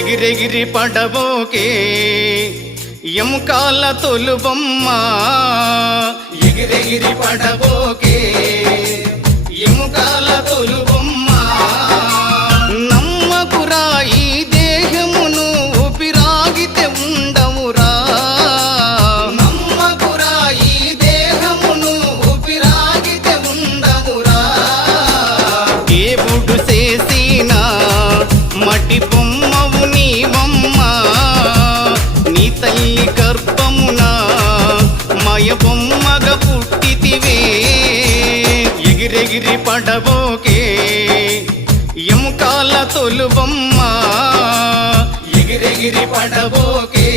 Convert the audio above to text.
ఎగిరెగిరి పడబోకే ఎముకాల తొలుబొమ్మ ఎగిరెగిరి పడబోకే ఎముకాల తొలుబొమ్మ నమ్మకురా ఈ దేహమును ఊపిరాగితే ఉండవురా నమ్మకురా ఈ దేహమును ఊపిరాగితే ఉండవురా దేవుడు చేసిన మటి బొమ్మవు నీవమ్మ నీ తల్లి గర్భమున మయ బొమ్మగా పుట్టితివే ఎగిరెగిరి పడబోకే ఎముకాల తొలుబొమ్మ ఎగిరెగిరి పడబోకే